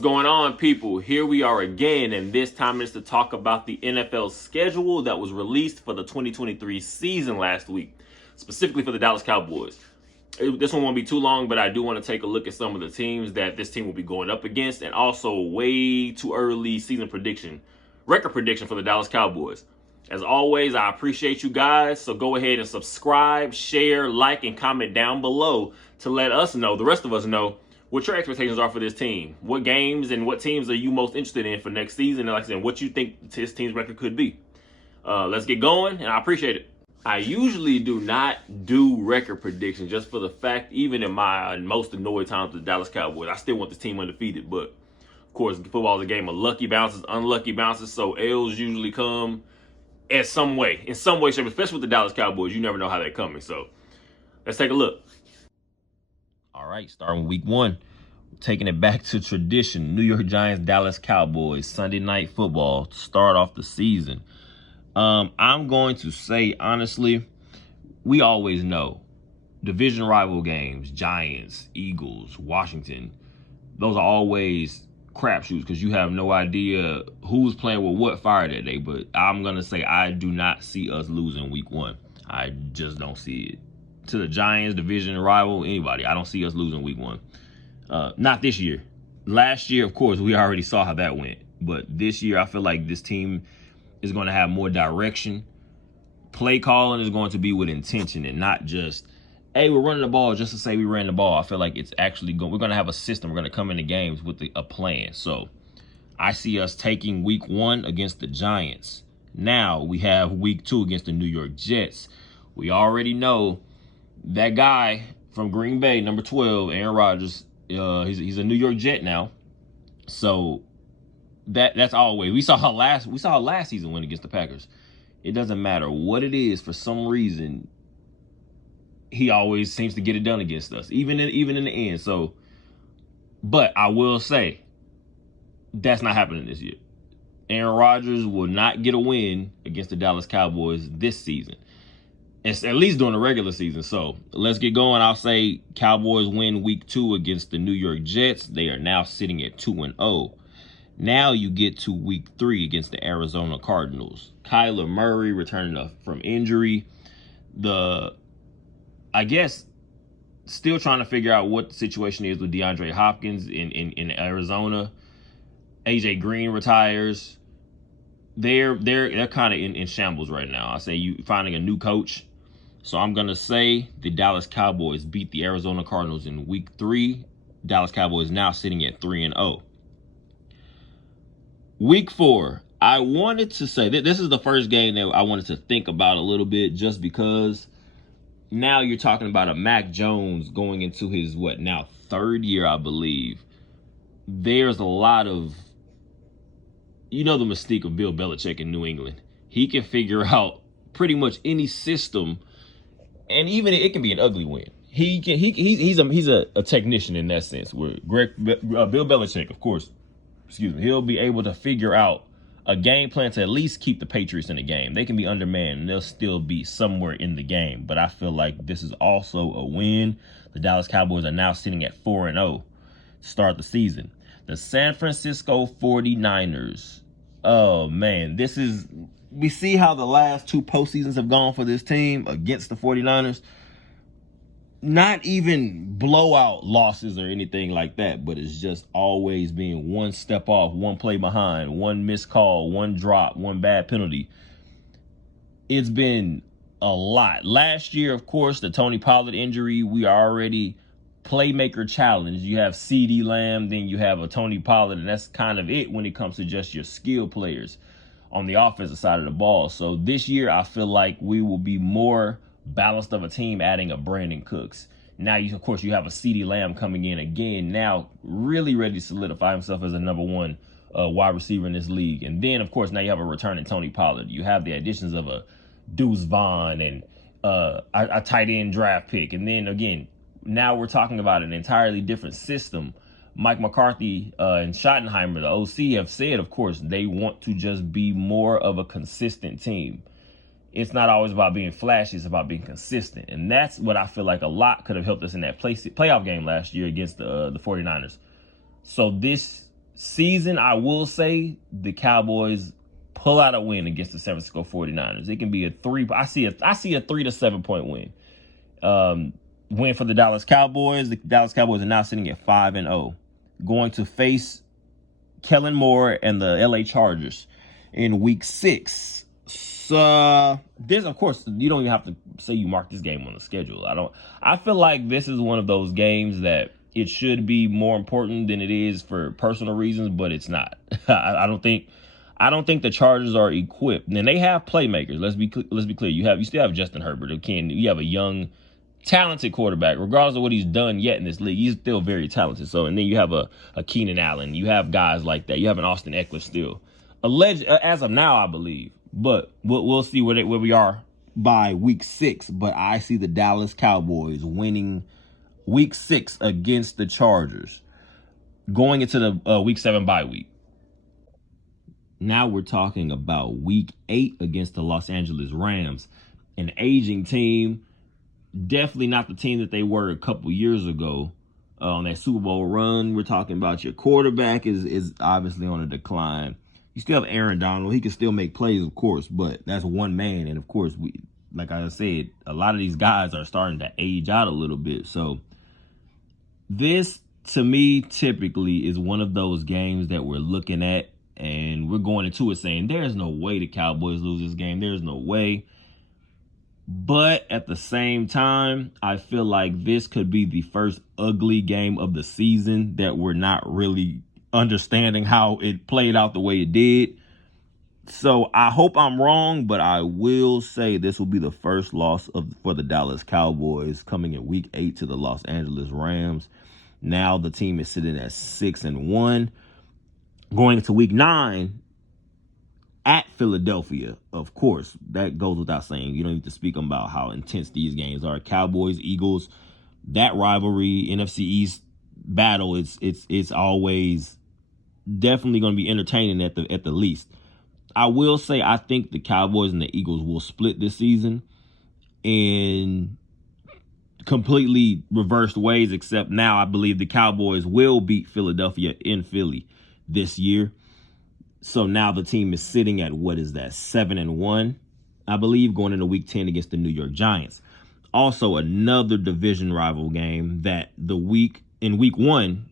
What's going on, people? Here we are again, and this time it's to talk about the NFL schedule that was released for the 2023 season last week, specifically for the Dallas Cowboys. This one won't be too long, but I do want to take a look at some of the teams that this team will be going up against, and also way too early season record prediction for the Dallas Cowboys. As always, I appreciate you guys, so go ahead and subscribe, share, like, and comment down below to let us know, the rest of us know, what your expectations are for this team. What games and what teams are you most interested in for next season? And like I said, what you think this team's record could be. Let's get going, and I appreciate it. I usually do not do record predictions just for the fact, even in my most annoyed times with the Dallas Cowboys, I still want this team undefeated. But, of course, football is a game of lucky bounces, unlucky bounces, so L's usually come in some way, shape, especially with the Dallas Cowboys. You never know how they're coming. So, let's take a look. All right, starting week one, taking it back to tradition. New York Giants, Dallas Cowboys, Sunday Night Football to start off the season. I'm going to say, honestly, we always know division rival games, Giants, Eagles, Washington, those are always crapshoots because you have no idea who's playing with what fire that day. But I'm going to say I do not see us losing week one. I just don't see it. To the Giants, division rival, anybody. I don't see us losing week one. Not this year. Last year, of course, we already saw how that went. But this year, I feel like this team is going to have more direction. Play calling is going to be with intention and not just, hey, we're running the ball just to say we ran the ball. I feel like it's actually we're going to have a system. We're going to come into games with a plan. So I see us taking week one against the Giants. Now we have week two against the New York Jets. We already know that guy from Green Bay, number 12, Aaron Rodgers, he's a New York Jet now. So that's always, we saw how last season went against the Packers. It doesn't matter what it is, for some reason he always seems to get it done against us, even in the end. So, but I will say that's not happening this year. Aaron Rodgers will not get a win against the Dallas Cowboys this season. It's at least during the regular season. So let's get going. I'll say Cowboys win week two against the New York Jets. They are now sitting at 2-0. Now you get to week three against the Arizona Cardinals. Kyler Murray returning from injury. I guess still trying to figure out what the situation is with DeAndre Hopkins in Arizona. AJ Green retires. They're kind of in shambles right now. I say you finding a new coach. So I'm going to say the Dallas Cowboys beat the Arizona Cardinals in week three. Dallas Cowboys now sitting at 3-0. Week four, I wanted to say that this is the first game that I wanted to think about a little bit, just because now you're talking about a Mac Jones going into his, third year, I believe. There's a lot of, the mystique of Bill Belichick in New England. He can figure out pretty much any system, and even it can be an ugly win. He's a technician in that sense. Where Bill Belichick, of course, he'll be able to figure out a game plan to at least keep the Patriots in the game. They can be undermanned and they'll still be somewhere in the game. But I feel like this is also a win. The Dallas Cowboys are now sitting at 4-0 to start the season. The San Francisco 49ers. Oh, man, we see how the last two postseasons have gone for this team against the 49ers. Not even blowout losses or anything like that, but it's just always being one step off, one play behind, one missed call, one drop, one bad penalty. It's been a lot. Last year, of course, the Tony Pollard injury, we are already playmaker challenge. You have CeeDee Lamb, then you have a Tony Pollard, and that's kind of it when it comes to just your skill players on the offensive side of the ball. So this year, I feel like we will be more balanced of a team, adding a Brandon Cooks. Now, of course, you have a CeeDee Lamb coming in again, now really ready to solidify himself as a number one wide receiver in this league. And then, of course, now you have a returning Tony Pollard. You have the additions of a Deuce Vaughn and a tight end draft pick. And then, again, now we're talking about an entirely different system. Mike McCarthy and Schottenheimer, the OC, have said, of course, they want to just be more of a consistent team. It's not always about being flashy. It's about being consistent. And that's what I feel like a lot could have helped us in that playoff game last year against the 49ers. So this season, I will say the Cowboys pull out a win against the San Francisco 49ers. It can be a three. I see a 3 to 7 point win. Win for the Dallas Cowboys. The Dallas Cowboys are now sitting at 5-0, going to face Kellen Moore and the LA Chargers in Week 6. So this, of course, you don't even have to say you mark this game on the schedule. I feel like this is one of those games that it should be more important than it is for personal reasons, but it's not. I don't think the Chargers are equipped, and they have playmakers. Let's be clear. You still have Justin Herbert. You have a young, talented quarterback, regardless of what he's done yet in this league. He's still very talented. So, and then you have a Keenan Allen. You have guys like that. You have an Austin Eckler still, alleged as of now, I believe. But we'll see where we are by Week 6. But I see the Dallas Cowboys winning Week 6 against the Chargers, going into the Week 7 bye week. Now we're talking about Week 8 against the Los Angeles Rams, an aging team. Definitely not the team that they were a couple years ago on that Super Bowl run. We're talking about your quarterback is obviously on a decline. You still have Aaron Donald. He can still make plays, of course, but that's one man. And, of course, like I said, a lot of these guys are starting to age out a little bit. So this, to me, typically is one of those games that we're looking at, and we're going into it saying there's no way the Cowboys lose this game. There's no way. But at the same time, I feel like this could be the first ugly game of the season that we're not really understanding how it played out the way it did. So I hope I'm wrong, but I will say this will be the first loss for the Dallas Cowboys coming in Week 8 to the Los Angeles Rams. Now the team is sitting at 6-1. Going into Week 9 at Philadelphia, of course, that goes without saying. You don't need to speak about how intense these games are. Cowboys, Eagles, that rivalry, NFC East battle, it's always definitely going to be entertaining at the least. I will say I think the Cowboys and the Eagles will split this season in completely reversed ways, except now I believe the Cowboys will beat Philadelphia in Philly this year. So now the team is sitting at, 7-1, I believe, going into Week 10 against the New York Giants. Also, another division rival game that in Week 1,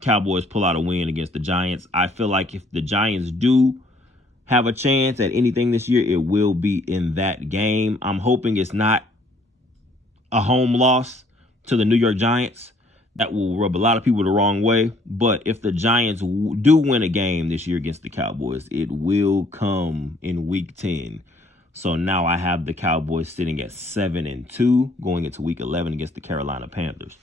Cowboys pull out a win against the Giants. I feel like if the Giants do have a chance at anything this year, it will be in that game. I'm hoping it's not a home loss to the New York Giants. That will rub a lot of people the wrong way. But if the Giants do win a game this year against the Cowboys, it will come in Week 10. So now I have the Cowboys sitting at 7-2 going into Week 11 against the Carolina Panthers.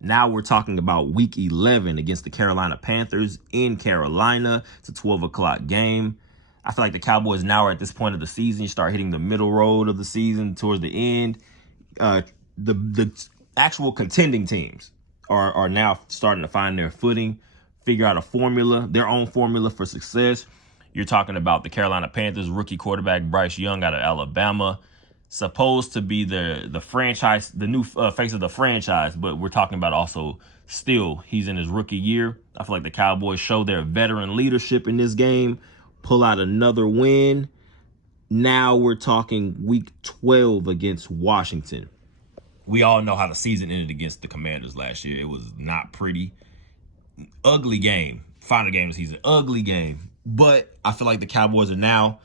Now we're talking about Week 11 against the Carolina Panthers in Carolina. It's a 12 o'clock game. I feel like the Cowboys now are at this point of the season. You start hitting the middle road of the season towards the end. The actual contending teams are now starting to find their footing, figure out their own formula for success. You're talking about the Carolina Panthers rookie quarterback Bryce Young out of Alabama, supposed to be the franchise, the new face of the franchise, but we're talking about also still he's in his rookie year. I feel like the Cowboys show their veteran leadership in this game, pull out another win. Now we're talking Week 12 against Washington. We all know how the season ended against the Commanders last year. It was not pretty. Ugly game. Final game of the season. Ugly game. But I feel like the Cowboys are now,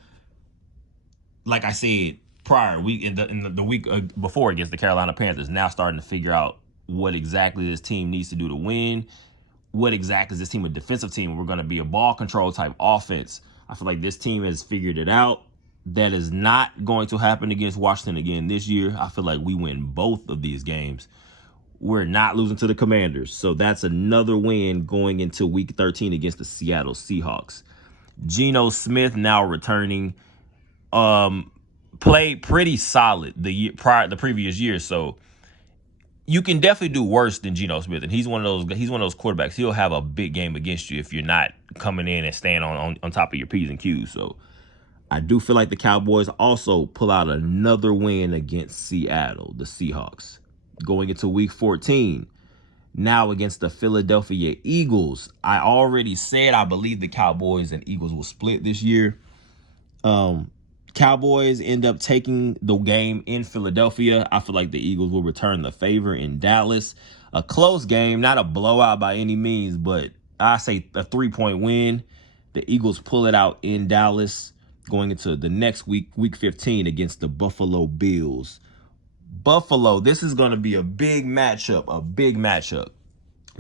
like I said prior, in the week before against the Carolina Panthers, now starting to figure out what exactly this team needs to do to win. What exactly is this team a defensive team? We're going to be a ball control type offense. I feel like this team has figured it out. That is not going to happen against Washington again this year. I feel like we win both of these games. We're not losing to the Commanders. So that's another win going into Week 13 against the Seattle Seahawks. Geno Smith now returning. Played pretty solid the previous year. So you can definitely do worse than Geno Smith. And he's one of those quarterbacks. He'll have a big game against you if you're not coming in and staying on top of your P's and Q's. So I do feel like the Cowboys also pull out another win against Seattle, the Seahawks. Going into Week 14, now against the Philadelphia Eagles. I already said I believe the Cowboys and Eagles will split this year. Cowboys end up taking the game in Philadelphia. I feel like the Eagles will return the favor in Dallas. A close game, not a blowout by any means, but I say a 3-point win. The Eagles pull it out in Dallas going into the next week, week 15, against the Buffalo Bills. Buffalo, this is going to be a big matchup,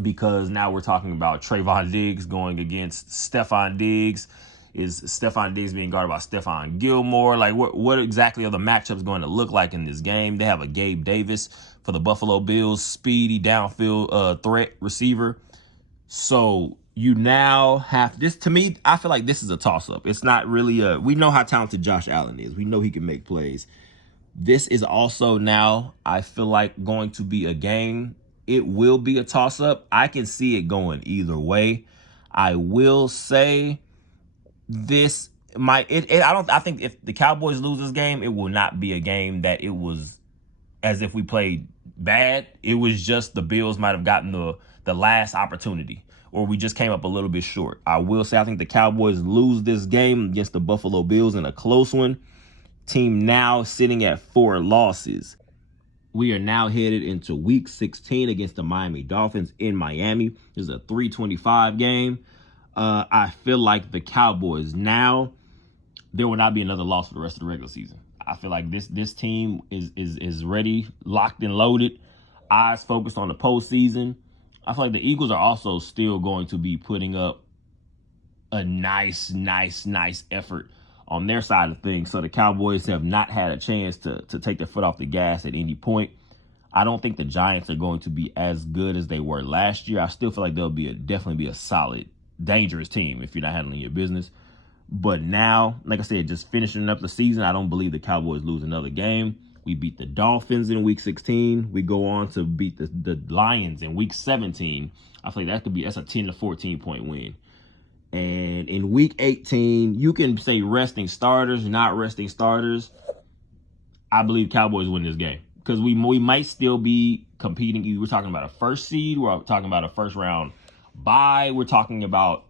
because now we're talking about Trayvon Diggs going against Stephon Diggs. Is Stephon Diggs being guarded by Stephon Gilmore? Like, what exactly are the matchups going to look like in this game? They have a Gabe Davis for the Buffalo Bills, speedy downfield threat receiver. So you now have this. To me, I feel like this is a toss-up. It's not really we know how talented Josh Allen is. We know he can make plays. This is also now, I feel like, going to be a game. It will be a toss-up. I can see it going either way. I will say this might I think if the Cowboys lose this game, it will not be a game that it was as if we played bad. It was just the Bills might have gotten the last opportunity, or we just came up a little bit short. I will say I think the Cowboys lose this game against the Buffalo Bills in a close one. Team now sitting at 4 losses. We are now headed into week 16 against the Miami Dolphins in Miami. This is a 3:25 game. I feel like the Cowboys now, there will not be another loss for the rest of the regular season. I feel like this team is ready, locked and loaded, eyes focused on the postseason. I feel like the Eagles are also still going to be putting up a nice effort on their side of things. So the Cowboys have not had a chance to take their foot off the gas at any point. I don't think the Giants are going to be as good as they were last year. I still feel like they'll definitely be a solid, dangerous team if you're not handling your business. But now, like I said, just finishing up the season, I don't believe the Cowboys lose another game. We beat the Dolphins in week 16. We go on to beat the Lions in week 17. I feel like that's a 10 to 14 point win. And in week 18, you can say resting starters, not resting starters. I believe Cowboys win this game because we might still be competing. We're talking about a first seed. We're talking about a first round bye. We're talking about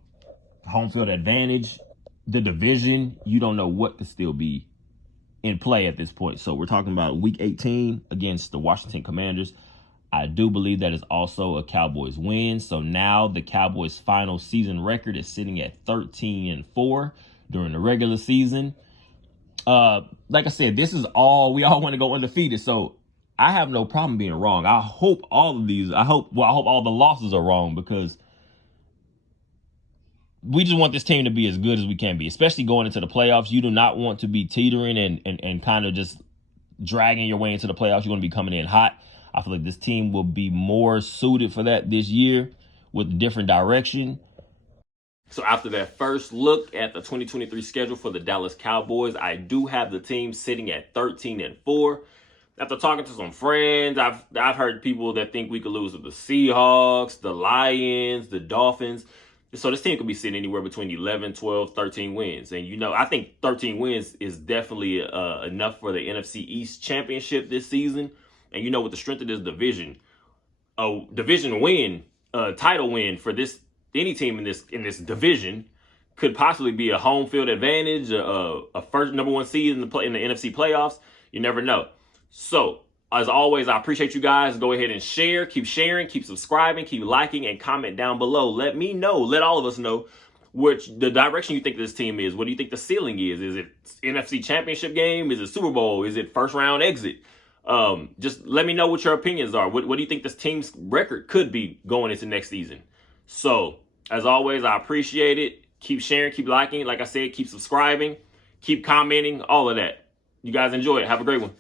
home field advantage. The division, you don't know what could still be in play at this point. So we're talking about week 18 against the Washington Commanders. I do believe that is also a Cowboys win. So now the Cowboys' final season record is sitting at 13-4 during the regular season. Like I said, this is all we all want to go undefeated. So I have no problem being wrong. I hope all the losses are wrong, because we just want this team to be as good as we can be, especially going into the playoffs. You do not want to be teetering and kind of just dragging your way into the playoffs. You want to be coming in hot. I feel like this team will be more suited for that this year with a different direction. So after that first look at the 2023 schedule for the Dallas Cowboys, I do have the team sitting at 13-4. After talking to some friends, I've heard people that think we could lose to the Seahawks, the Lions, the Dolphins. So this team could be sitting anywhere between 11, 12, 13 wins. And, I think 13 wins is definitely enough for the NFC East championship this season. And, with the strength of this division, a division win, a title win for any team in this division could possibly be a home field advantage, a first number one seed in the NFC playoffs. You never know. So, as always, I appreciate you guys. Go ahead and share. Keep sharing. Keep subscribing. Keep liking and comment down below. Let me know. Let all of us know the direction you think this team is. What do you think the ceiling is? Is it NFC Championship game? Is it Super Bowl? Is it first round exit? Just let me know what your opinions are. What do you think this team's record could be going into next season? So, as always, I appreciate it. Keep sharing. Keep liking. Like I said, keep subscribing. Keep commenting. All of that. You guys enjoy it. Have a great one.